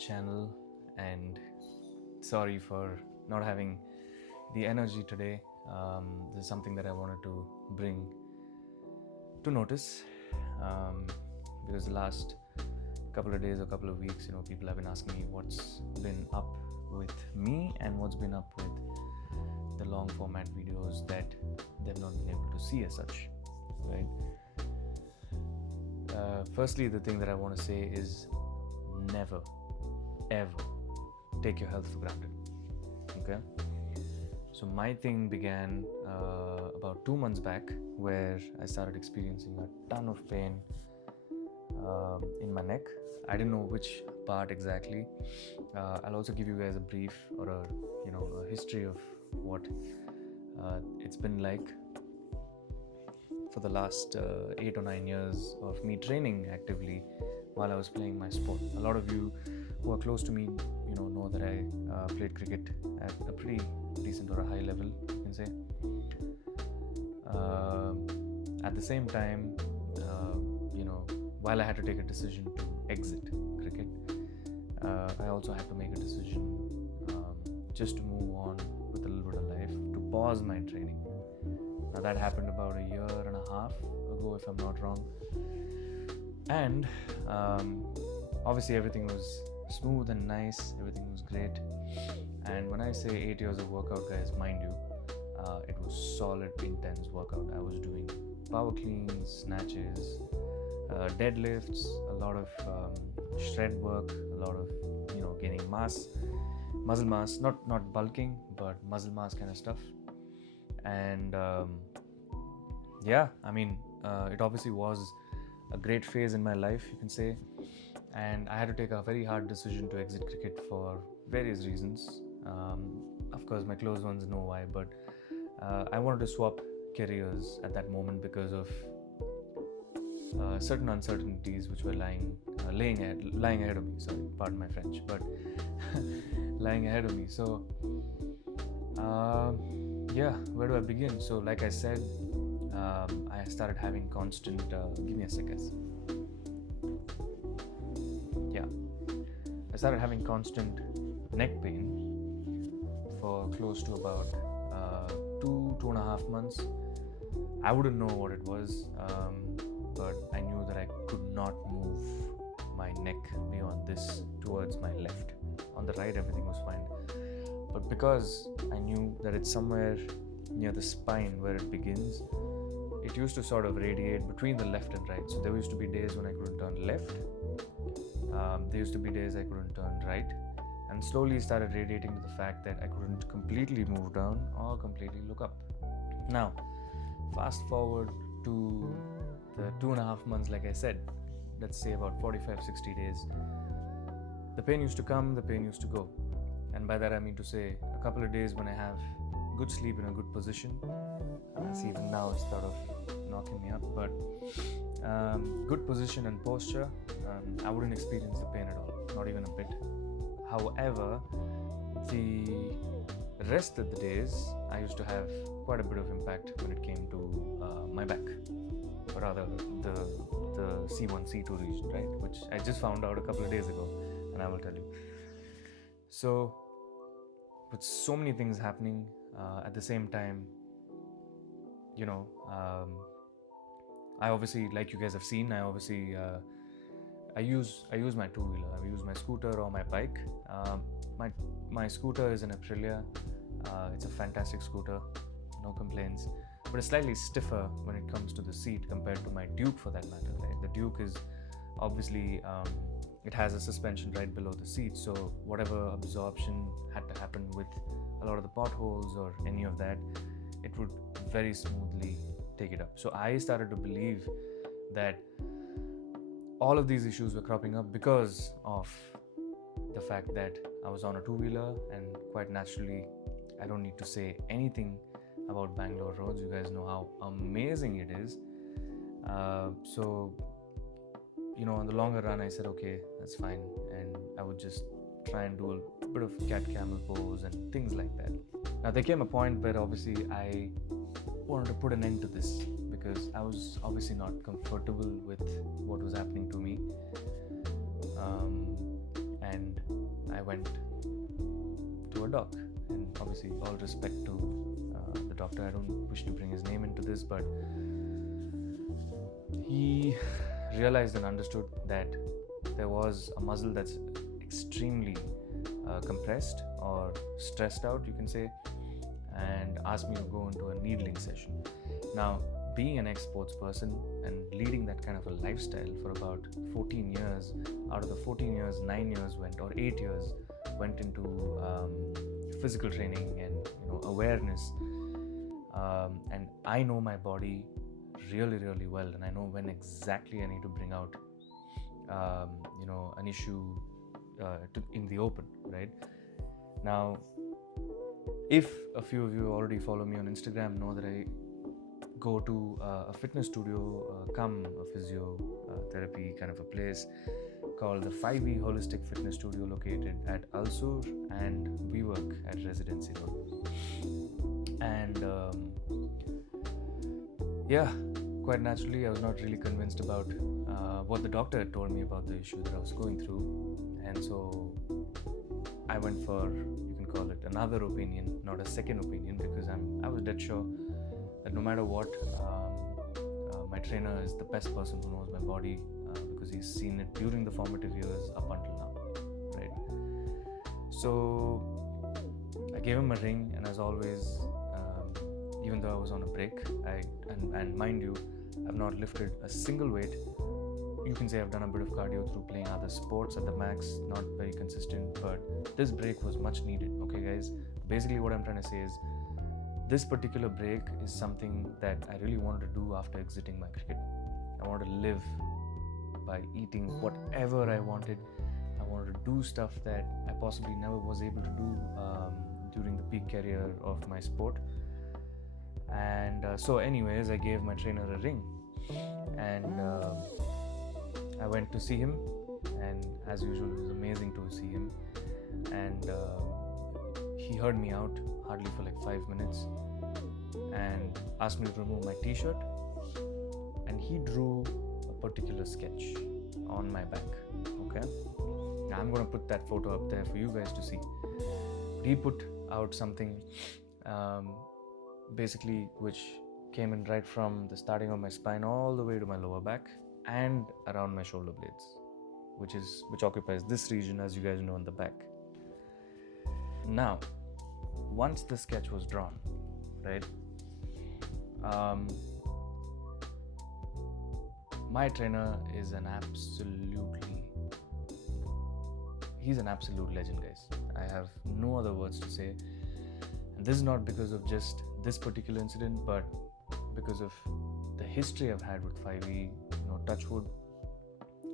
channel, and sorry for not having the energy today. This is something that I wanted to bring to notice, because the last couple of days or couple of weeks, people have been asking me what's been up with me and what's been up with the long format videos that they've not been able to see as such, right? Firstly, the thing that I want to say is never, ever take your health for granted, okay? So my thing began about 2 months back, where I started experiencing a ton of pain in my neck. I didn't know which part exactly. I'll also give you guys a brief or a history of what it's been like for the last 8 or 9 years of me training actively while I was playing my sport. A lot of you who are close to me, know that I played cricket at a pretty decent or a high level, you can say. At the same time, while I had to take a decision to exit cricket, I also had to make a decision just to move on with a little bit of life, to pause my training. Now that happened about a year and a half ago, if I'm not wrong. And obviously everything was smooth and nice, everything was great. And when I say 8 years of workout, guys, mind you, it was solid, intense workout. I was doing power cleans, snatches, deadlifts, a lot of shred work, a lot of gaining mass, muscle mass, not bulking, but muscle mass kind of stuff. And it obviously was a great phase in my life, you can say. And I had to take a very hard decision to exit cricket for various reasons. Of course, my close ones know why, but I wanted to swap careers at that moment because of certain uncertainties which were lying ahead of me. Sorry, pardon my French, but lying ahead of me. So, where do I begin? So, like I said, I started having constant. Give me a sec, guys. I started having constant neck pain for close to about 2.5 months. I wouldn't know what it was, but I knew that I could not move my neck beyond this towards my left. On the right, everything was fine. But because I knew that it's somewhere near the spine where it begins, it used to sort of radiate between the left and right. So there used to be days when I couldn't turn left. There used to be days I couldn't turn right, and slowly started radiating to the fact that I couldn't completely move down or completely look up. Now, fast forward to the 2.5 months, like I said, let's say about 45-60 days. The pain used to come, the pain used to go. And by that I mean to say a couple of days when I have good sleep in a good position. See, even now it's sort of knocking me up, but good position and posture, I wouldn't experience the pain at all, not even a bit. However, the rest of the days I used to have quite a bit of impact when it came to my back, or rather the C1, C2 region, right, which I just found out a couple of days ago, and I will tell you. So with so many things happening at the same time, I obviously, like you guys have seen, I use my two-wheeler. I use my scooter or my bike. My scooter is an Aprilia. It's a fantastic scooter, no complaints. But it's slightly stiffer when it comes to the seat compared to my Duke, for that matter. Right? The Duke is obviously it has a suspension right below the seat, so whatever absorption had to happen with a lot of the potholes or any of that, it would very smoothly take it up. So I started to believe that all of these issues were cropping up because of the fact that I was on a two-wheeler, and quite naturally, I don't need to say anything about Bangalore roads. You guys know how amazing it is. So, on the longer run, I said, okay, that's fine. And I would just try and do a bit of cat-camel pose and things like that. Now, there came a point where obviously I wanted to put an end to this, because I was obviously not comfortable with what was happening to me. and I went to a doc. And obviously, all respect to the doctor. I don't wish to bring his name into this, but he realized and understood that there was a muscle that's extremely compressed or stressed out, you can say, and asked me to go into a needling session. Now, being an ex-sports person and leading that kind of a lifestyle for about 14 years, out of the 14 years, 9 years or 8 years went into physical training and awareness, and I know my body really, really well, and I know when exactly I need to bring out an issue in the open, right? Now, if a few of you already follow me on Instagram, know that I go to a fitness studio, come a physiotherapy kind of a place called the 5E Holistic Fitness Studio, located at Alsur, and we work at Residency Road. And quite naturally, I was not really convinced about what the doctor had told me about the issue that I was going through, and so I went for, you can call it, another opinion, not a second opinion, because I was dead sure that no matter what, my trainer is the best person who knows my body, because he's seen it during the formative years up until now, right? So I gave him a ring, and as always, even though I was on a break, and mind you, I've not lifted a single weight. You can say I've done a bit of cardio through playing other sports at the max, not very consistent, but this break was much needed. Okay guys, basically what I'm trying to say is, this particular break is something that I really wanted to do after exiting my cricket. I wanted to live by eating whatever I wanted. I wanted to do stuff that I possibly never was able to do during the peak career of my sport. And so anyways, I gave my trainer a ring, and I went to see him, and as usual, it was amazing to see him. And he heard me out hardly for like 5 minutes and asked me to remove my t-shirt, and he drew a particular sketch on my back. Okay, now I'm gonna put that photo up there for you guys to see. He put out something basically which came in right from the starting of my spine all the way to my lower back and around my shoulder blades, which occupies this region, as you guys know, on the back. Now, once the sketch was drawn, right, my trainer is he's an absolute legend, guys. I have no other words to say. And this is not because of just this particular incident, but because of the history I've had with 5E. Touch wood,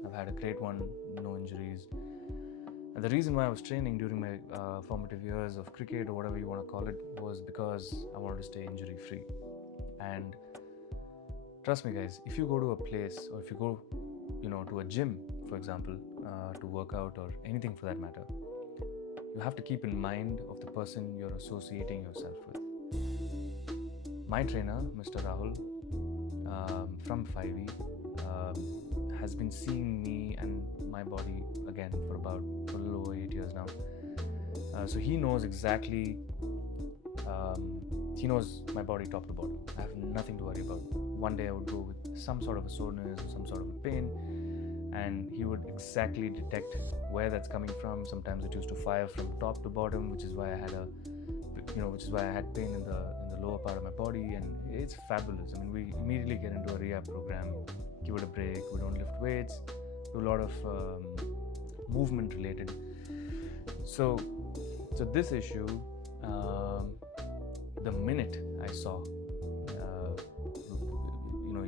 I've had a great one, no injuries. And the reason why I was training during my formative years of cricket, or whatever you want to call it, was because I wanted to stay injury free. And trust me guys, if you go to a place, or if you go to a gym, for example, to work out or anything for that matter, you have to keep in mind of the person you're associating yourself with. My trainer, Mr. Rahul, from 5E, has been seeing me and my body again for a little over 8 years now. So he knows exactly, he knows my body top to bottom. I have nothing to worry about. One day I would go with some sort of a soreness or some sort of a pain, and he would exactly detect where that's coming from. Sometimes it used to fire from top to bottom, which is why I had pain in the lower part of my body, and it's fabulous. I mean, we immediately get into a rehab program, give it a break, we don't lift weights, do a lot of movement related. So this issue, the minute I saw,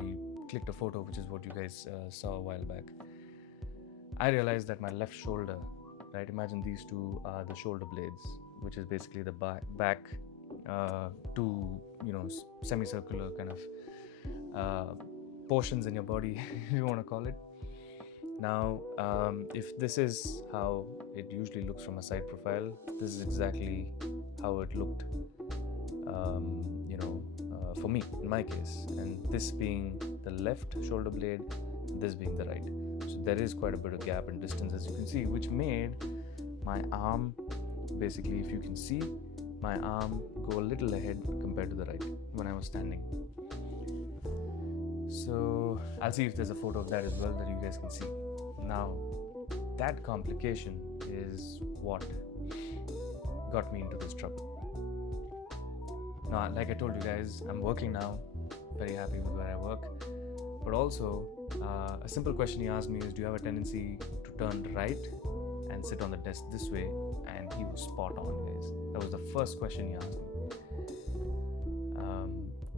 you clicked a photo, which is what you guys saw a while back, I realized that my left shoulder, right, imagine these two are the shoulder blades, which is basically the back two semicircular kind of portions in your body, if you want to call it. Now, if this is how it usually looks from a side profile, this is exactly how it looked, for me, in my case. And this being the left shoulder blade, this being the right. So there is quite a bit of gap and distance, as you can see, which made my arm, basically, if you can see, my arm go a little ahead compared to the right when I was standing. So I'll see if there's a photo of that as well that you guys can see. Now, that complication is what got me into this trouble. Now, like I told you guys, I'm working now, very happy with where I work. But also, a simple question he asked me is, do you have a tendency to turn right and sit on the desk this way? And he was spot on, guys. That was the first question he asked me.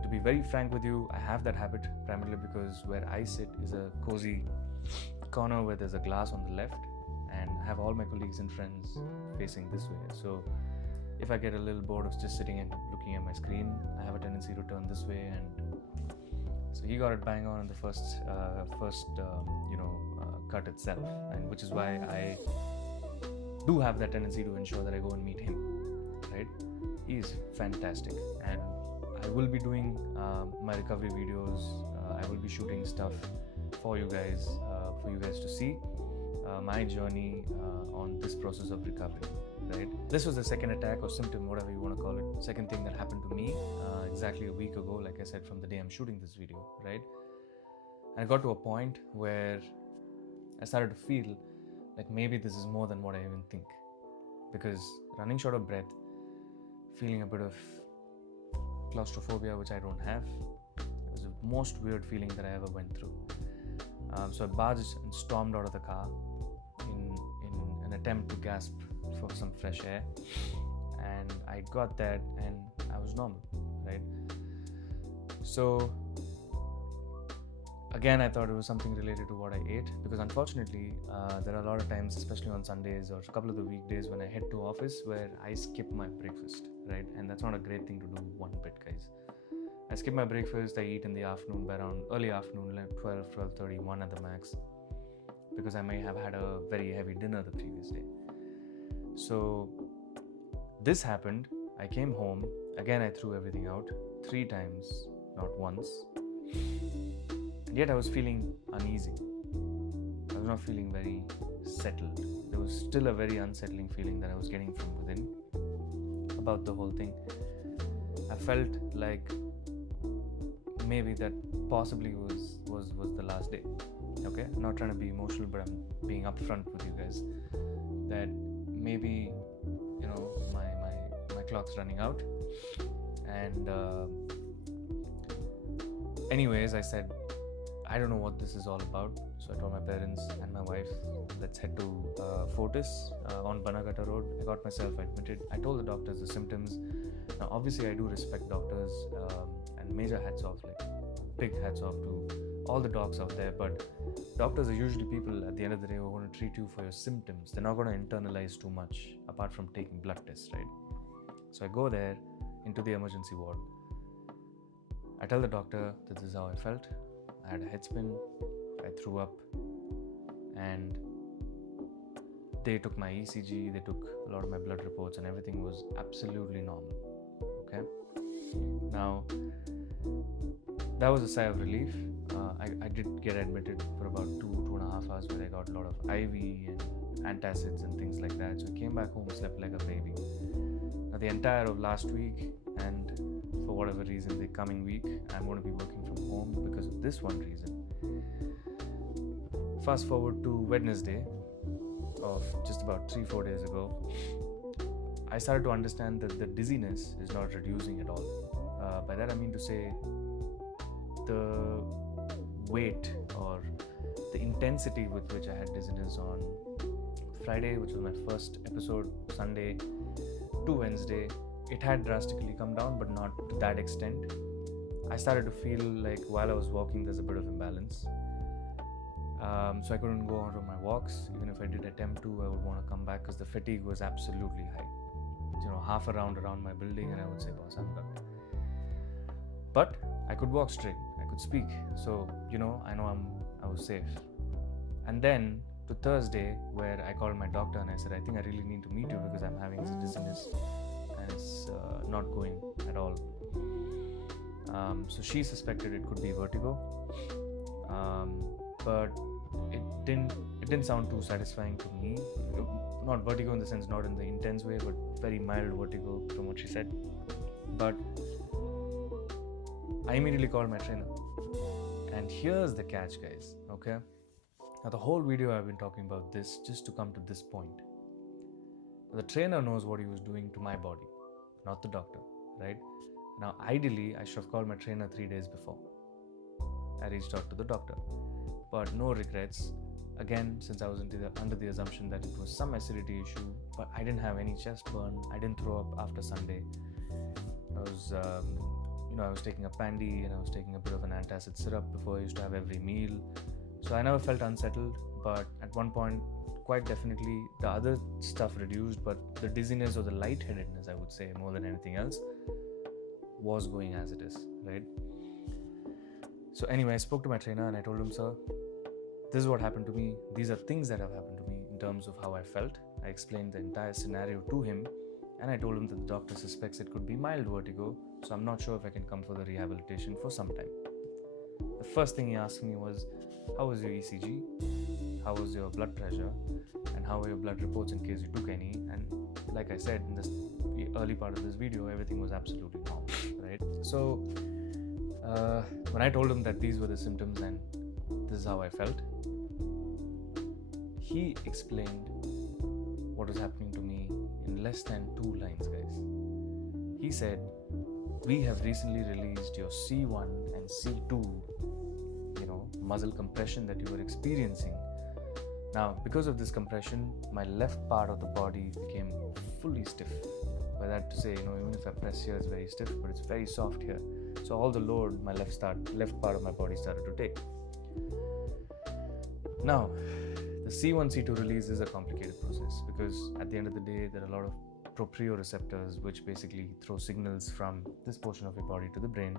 To be very frank with you, I have that habit primarily because where I sit is a cozy corner where there's a glass on the left, and I have all my colleagues and friends facing this way. So if I get a little bored of just sitting and looking at my screen, I have a tendency to turn this way. And so he got it bang on in the first cut itself, and which is why I do have that tendency to ensure that I go and meet him. Right? He is fantastic, and I will be doing my recovery videos. I will be shooting stuff for you guys to see my journey on this process of recovery. Right? This was the second attack or symptom, whatever you want to call it. Second thing that happened to me exactly a week ago, like I said, from the day I'm shooting this video, right? And I got to a point where I started to feel like maybe this is more than what I even think. Because running short of breath, feeling a bit of claustrophobia, which I don't have, it was the most weird feeling that I ever went through. So I barged and stormed out of the car in an attempt to gasp for some fresh air, and I got that and I was normal, right? So again, I thought it was something related to what I ate, because unfortunately there are a lot of times, especially on Sundays or a couple of the weekdays, when I head to office where I skip my breakfast, right? And that's not a great thing to do one bit, guys. I skip my breakfast. I eat in the afternoon, by around early afternoon, like 12:30, 1 at the max, because I may have had a very heavy dinner the previous day. So this happened. I came home. Again, I threw everything out 3 times, not once. And yet I was feeling uneasy. I was not feeling very settled. There was still a very unsettling feeling that I was getting from within about the whole thing. I felt like maybe that possibly was the last day. Okay? I'm not trying to be emotional, but I'm being upfront with you guys that maybe, my clock's running out. And anyways, I said, I don't know what this is all about. So I told my parents and my wife, let's head to Fortis on Banagata Road. I got myself admitted. I told the doctors the symptoms. Now obviously I do respect doctors, and major hats off, like big hats off to all the docs out there, but doctors are usually people at the end of the day who are going to treat you for your symptoms. They're not going to internalize too much apart from taking blood tests, right? So I go there into the emergency ward. I tell the doctor that this is how I felt. I had a head spin, I threw up, and they took my ECG, they took a lot of my blood reports, and everything was absolutely normal. Okay? Now, that was a sigh of relief. I did get admitted for about 2.5 hours, where I got a lot of IV and antacids and things like that. So I came back home, slept like a baby. Now, the entire of last week, and for whatever reason, the coming week, I'm going to be working from home because of this one reason. Fast forward to Wednesday of just about 3-4 days ago, I started to understand that the dizziness is not reducing at all. By that I mean to say, the weight or the intensity with which I had dizziness on Friday, which was my first episode, Sunday to Wednesday, it had drastically come down, but not to that extent. I started to feel like while I was walking, there's a bit of imbalance. So I couldn't go on my walks. Even if I did attempt to, I would want to come back because the fatigue was absolutely high. Half a round around my building, and I would say, boss, I'm done. But I could walk straight. I could speak. So, I know I was safe. And then to Thursday, where I called my doctor and I said, I think I really need to meet you because I'm having this dizziness and it's not going at all. So she suspected it could be vertigo, but didn't sound too satisfying to me. Not vertigo in the sense, not in the intense way, but very mild vertigo from what she said. But I immediately called my trainer. And here's the catch, guys, okay? Now, the whole video I've been talking about this just to come to this point. The trainer knows what he was doing to my body, not the doctor, right? Now, ideally, I should have called my trainer 3 days before I reached out to the doctor. But no regrets. Again, since I was under the assumption that it was some acidity issue, but I didn't have any chest burn. I didn't throw up after Sunday. I was taking a Pandy and I was taking a bit of an antacid syrup before I used to have every meal. So I never felt unsettled, but at one point, quite definitely, the other stuff reduced, but the dizziness or the lightheadedness, I would say, more than anything else, was going as it is, right? So anyway, I spoke to my trainer and I told him, sir, this is what happened to me. These are things that have happened to me in terms of how I felt. I explained the entire scenario to him and I told him that the doctor suspects it could be mild vertigo, so I'm not sure if I can come for the rehabilitation for some time. The first thing he asked me was, how was your ECG? How was your blood pressure? And how were your blood reports in case you took any? And like I said in this early part of this video, everything was absolutely normal, right? So when I told him that these were the symptoms and this is how I felt, he explained what was happening to me in less than 2 lines, guys. He said, we have recently released your C1 and C2 muscle compression that you were experiencing. Now, because of this compression, my left part of the body became fully stiff. By that to say, even if I press here, it's very stiff, but it's very soft here. So all the load my left part of my body started to take. Now, the C1, C2 release is a complicated process because at the end of the day, there are a lot of proprioreceptors which basically throw signals from this portion of your body to the brain.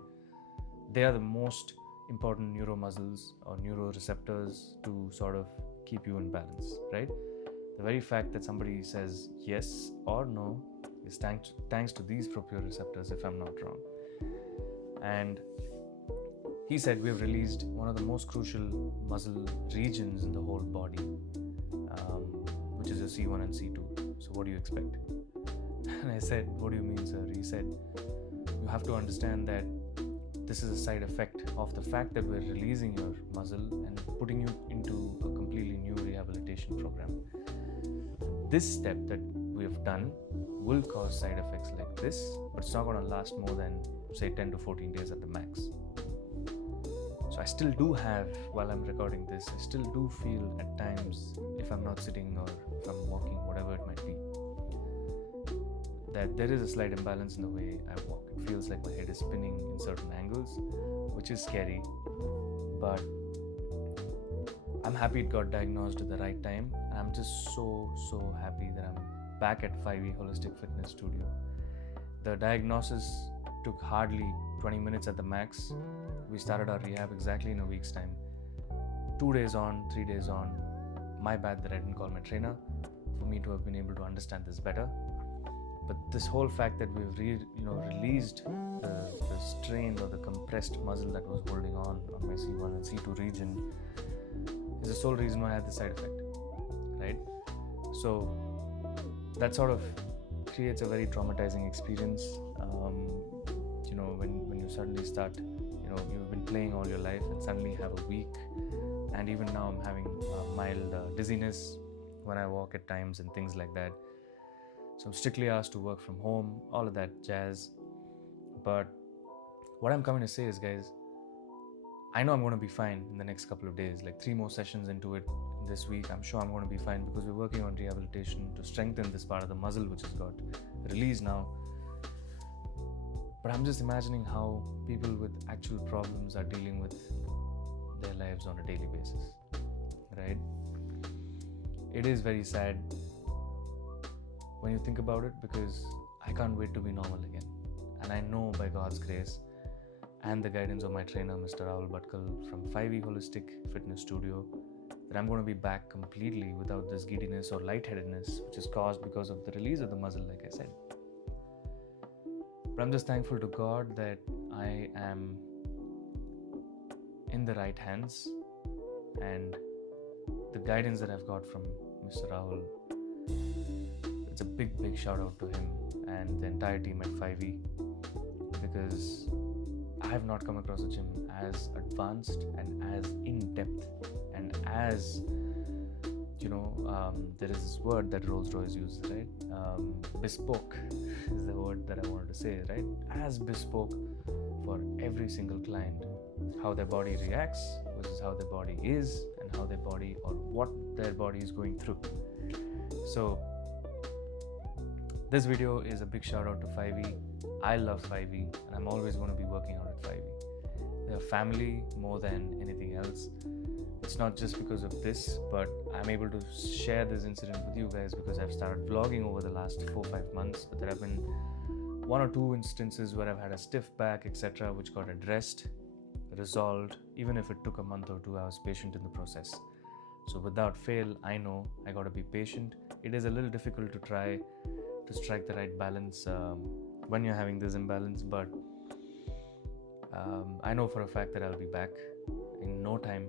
They are the most important neuromuscles or neuroreceptors to sort of keep you in balance, right? The very fact that somebody says yes or no is thanks to these proprioreceptors, if I'm not wrong. And he said we've released one of the most crucial muscle regions in the whole body, which is your C1 and C2. So what do you expect? And I said, what do you mean, sir? He said, you have to understand that this is a side effect of the fact that we're releasing your muscle and putting you into a completely new rehabilitation program. This step that we have done will cause side effects like this, but it's not going to last more than, say, 10 to 14 days at the max. So I still do have, while I'm recording this, I still do feel at times, if I'm not sitting or if I'm walking, whatever it might be, that there is a slight imbalance in the way I walk. It feels like my head is spinning in certain angles, which is scary, but I'm happy it got diagnosed at the right time, and I'm just so happy that I'm back at 5E Holistic Fitness Studio. The diagnosis took hardly 20 minutes at the max. We started our rehab exactly in a week's time. 2 days on, 3 days on. My bad that I didn't call my trainer for me to have been able to understand this better. But this whole fact that we've released the strain or the compressed muscle that was holding on my C1 and C2 region is the sole reason why I had the side effect, right? So that sort of creates a very traumatizing experience. When you suddenly start, you've been playing all your life and suddenly have a week, and even now I'm having mild dizziness when I walk at times and things like that. So I'm strictly asked to work from home, all of that jazz. But what I'm coming to say is, guys, I know I'm going to be fine in the next couple of days, like 3 more sessions into it this week. I'm sure I'm going to be fine because we're working on rehabilitation to strengthen this part of the muscle which has got released now. But I'm just imagining how people with actual problems are dealing with their lives on a daily basis, right? It is very sad when you think about it, because I can't wait to be normal again. And I know by God's grace and the guidance of my trainer, Mr. Rahul Bhatkal from 5E Holistic Fitness Studio, that I'm going to be back completely without this giddiness or lightheadedness, which is caused because of the release of the muscle, like I said. But I'm just thankful to God that I am in the right hands, and the guidance that I've got from Mr. Rahul, it's a big shout out to him and the entire team at 5e, because I have not come across a gym as advanced and as in depth and as there is this word that Rolls-Royce uses, right? Bespoke is the word that I wanted to say, right? As bespoke for every single client, how their body reacts versus how their body is, and how their body or what their body is going through. So this video is a big shout out to 5e. I love 5e and I'm always going to be working out at 5e. They're family more than anything else. It's not just because of this, but I'm able to share this incident with you guys because I've started vlogging over the last 4-5 months. But there have been 1 or 2 instances where I've had a stiff back, etc., which got addressed, resolved. Even if it took a month or 2, I was patient in the process. So without fail, I know I got to be patient. It is a little difficult to try to strike the right balance when you're having this imbalance, but I know for a fact that I'll be back in no time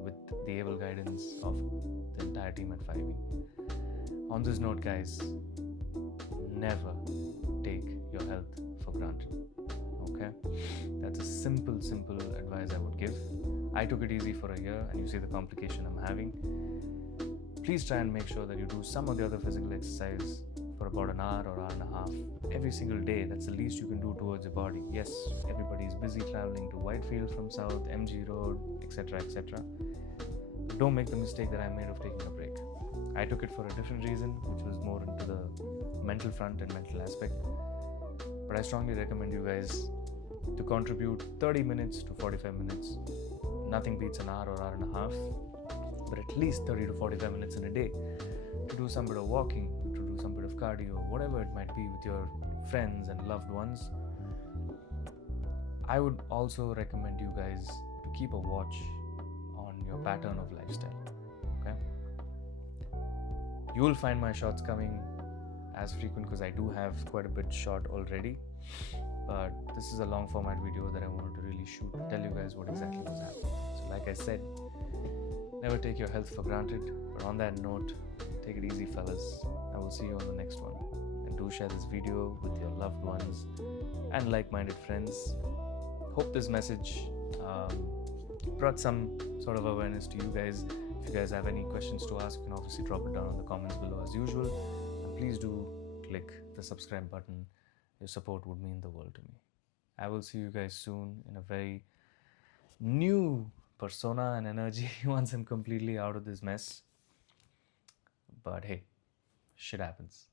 with the able guidance of the entire team at 5e. On this note, guys, never take your health for granted. Okay? That's a simple advice I would give. I took it easy for a year and you see the complication I'm having. Please try and make sure that you do some of the other physical exercise for about an hour or hour and a half every single day. That's the least you can do towards your body. Yes, everybody is busy traveling to Whitefield from South, MG Road, etc. Don't make the mistake that I made of taking a break. I took it for a different reason, which was more into the mental front and mental aspect. But I strongly recommend you guys to contribute 30 minutes to 45 minutes. Nothing beats an hour or hour and a half, but at least 30 to 45 minutes in a day to do some bit of walking, to do some bit of cardio, whatever it might be with your friends and loved ones. I would also recommend you guys to keep a watch on your pattern of lifestyle. Okay? You will find my shots coming as frequent because I do have quite a bit shot already, but this is a long format video that I wanted to really shoot to tell you guys what exactly was happening. So like I said, never take your health for granted, but on that note, take it easy, fellas. I will see you on the next one, and do share this video with your loved ones and like-minded friends. Hope this message brought some sort of awareness to you guys. If you guys have any questions to ask, you can obviously drop it down in the comments below as usual, and please do click the subscribe button. Your support would mean the world to me. I will see you guys soon in a very new persona and energy once I'm completely out of this mess. But hey, shit happens.